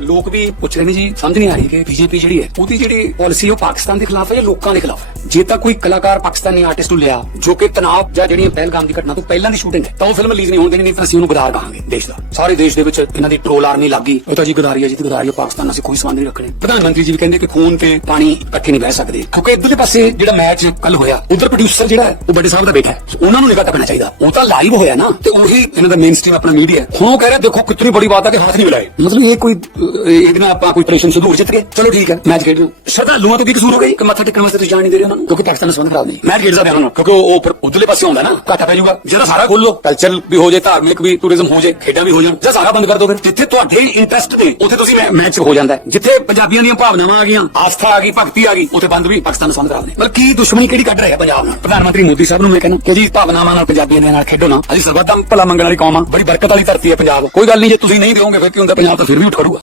ਲੋਕ ਵੀ ਪੁੱਛ ਰਹੇ ਨੇ ਜੀ, ਸਮਝ ਨਹੀਂ ਆ ਰਹੀ ਕਿ ਬੀਜੇਪੀ ਜਿਹੜੀ ਹੈ, ਉਹਦੀ ਜਿਹੜੀ ਪਾਲਿਸੀ ਉਹ ਪਾਕਿਸਤਾਨ ਦੇ ਖਿਲਾਫ ਹੈ ਜਾਂ ਲੋਕਾਂ ਦੇ ਖਿਲਾਫ ਹੈ? ਜੇ ਤਾਂ ਕੋਈ ਕਲਾਕਾਰ ਪਾਕਿਸਤਾਨੀ ਆਰਟਿਸਟ ਨੂੰ ਲਿਆ, ਜੋ ਕਿ ਤਣਾਅ ਜਾਂ ਜਿਹੜੀਆਂ ਪਹਿਲਗਾਮ ਦੀ ਘਟਨਾ ਤੋਂ ਪਹਿਲਾਂ ਦੀ ਸ਼ੂਟਿੰਗ ਹੈ, ਤਾਂ ਉਹ ਫਿਲਮ ਰਿਲੀਜ਼ ਨਹੀਂ ਹੋਣ ਦੇਣੀ ਨਹੀਂ ਤਾਂ ਅਸੀਂ ਉਹਨੂੰ ਗਦਾਰ ਕਹਾਂਗੇ, ਦੇਸ਼ ਦਾ। ਸਾਰੇ ਦੇਸ਼ ਦੇ ਵਿੱਚ ਇਹਨਾਂ ਦੀ ਟ੍ਰੋਲ ਆਰਮੀ ਲੱਗੀ ਉਹ ਤਾਂ ਜੀ ਗਦਾਰੀ ਹੈ ਜੀ ਗਦਾਰੀ ਹੈ ਪਾਕਿਸਤਾਨ ਨਾਲ ਅਸੀਂ ਕੋਈ ਸੰਬੰਧ ਨਹੀਂ ਰੱਖਣੇ। ਪ੍ਰਧਾਨ ਮੰਤਰੀ ਜੀ ਵੀ ਕਹਿੰਦੇ ਕਿ ਖੂਨ ਤੇ ਪਾਣੀ ਇਕੱਠੇ ਨਹੀਂ ਬਹਿ ਸਕਦੇ, ਕਿਉਂਕਿ ਇਧਰਲੇ ਪਾਸੇ ਜਿਹੜਾ ਮੈਚ ਕੱਲ ਹੋਇਆ, ਉਧਰ ਪ੍ਰੋਡਿਊਸਰ ਜਿਹੜਾ ਉਹ ਵੱਡੇ ਸਾਹਿਬ ਦਾ ਬੇਟਾ ਹੈ। ਉਹਨਾਂ ਨੂੰ ਨਿਗਾਹ ਰੱਖਣਾ ਚਾਹੀਦਾ। ਉਹ ਤਾਂ ਲਾਈਵ ਹੋਇਆ ਨਾ, ਤੇ ਉਹੀ ਇਹਨਾਂ ਦਾ ਮੇਨ ਸਟ੍ਰੀਮ ਆਪਣਾ ਮੀਡੀਆ ਹੁਣ ਉਹ ਕਹਿ ਰਿਹਾ, ਦੇਖੋ ਕਿੰਨੀ ਬੜੀ ਬਾਤ ਹੈ ਕਿ ਹੱਥ ਨਹੀਂ ਮਿਲਾਏ। ਮਤਲਬ ਇਹ ਕੋਈ ਇਹਦੇ ਨਾਲ ਆਪਾਂ ਕੋਈ ਪ੍ਰੇਸ਼ਨ ਸੰਦੂਰ ਜਿੱਤ ਗਏ। ਚਲੋ ਠੀਕ ਹੈ, ਮੈਚ ਖੇਡ ਲਓ। ਸ਼ਰਧਾਲੂਆਂ ਤੋਂ ਵੀ ਕਸੂਰ ਹੋ ਗਈ ਕਿ ਮੱਥਾ ਟੇਕਣ ਵਾਸਤੇ ਤੁਸੀਂ ਜਾਣ ਨਹੀਂ ਦੇ ਰਹੇ ਉਹਨਾਂ ਨੂੰ? ਕਿਉਂਕਿ ਪਾਕਿਸਤਾਨ ਨਾਲ ਸੰਬੰਧ ਖਰਾਬ ਨਹੀਂ। ਮੈਚ ਖੇਡ ਸਕਦੇ ਕਿਉਂਕਿ ਉਹ ਉਹ ਉਧਰਲੇ ਪਾਸੇ ਹੁੰਦਾ ਨਾ, ਘਾਟਾ ਪੈ ਜਾਊਗਾ। ਜਿਹੜਾ ਸਾਰਾ ਖੋਲ ਲਓ ਕਲਚਰ ਵੀ ਹੋ ਜਾਏ, ਧਾਰਮਿਕ ਵੀ ਟੂਰਿਜ਼ਮ ਹੋ ਜਾਏ, ਖੇਡਾਂ ਵੀ ਹੋ ਜਾਣ, ਜਾਂ ਸਾਰਾ ਬੰਦ ਕਰ ਦਿਓ ਫਿਰ। ਜਿੱਥੇ ਤੁਹਾਡੇ ਇੰਟਰਸਟ ਨੇ, ਉੱਥੇ ਤੁਸੀਂ ਮੈਚ ਹੋ ਜਾਂਦਾ ਜਿੱਥੇ ਪੰਜਾਬੀਆਂ ਦੀਆਂ ਭਾਵਨਾਵਾਂ ਆ ਗਈਆਂ, ਆਸਥਾ ਆ ਗਈ, ਭਗਤੀ ਆ ਗਈ, ਉੱਥੇ ਬੰਦ ਵੀ ਪਾਕਿਸਤਾਨ ਨਾਲ ਸੰਬੰਧ ਰੱਖਦੇ ਮਤਲਬ ਕੀ ਦੁਸ਼ਮਣੀ ਕਿਹੜੀ ਕੱਢ ਰਿਹਾ ਪੰਜਾਬ ਨਾਲ? ਪ੍ਰਧਾਨ ਮੰਤਰੀ ਮੋਦੀ ਸਾਹਿਬ ਨੂੰ ਮੈਂ ਕਹਿੰਦਾ ਕਿ ਜੀ, ਭਾਵਨਾਵਾਂ ਨਾਲ ਪੰਜਾਬੀਆਂ ਦੇ ਨਾਲ ਖੇਡੋ ਨਾ। ਅਸੀਂ ਸਰਬੱਤ ਭਲਾ ਮੰਗਣ ਵਾਲੀ ਕੌਮ ਆ। ਬੜੀ ਬਰਕਤ ਵਾਲੀ ਧਰਤੀ ਹੈ ਪੰਜਾਬ। ਕੋਈ ਗੱਲ ਨਹੀਂ, ਜੇ ਤੁਸੀਂ ਨਹੀਂ ਦਿਓਗੇ, ਫਿਰ ਕੀ ਹੁੰਦਾ? ਪੰਜਾਬ ਤਾਂ ਫਿਰ ਵੀ ਉੱਠ ਖੜੂਗਾ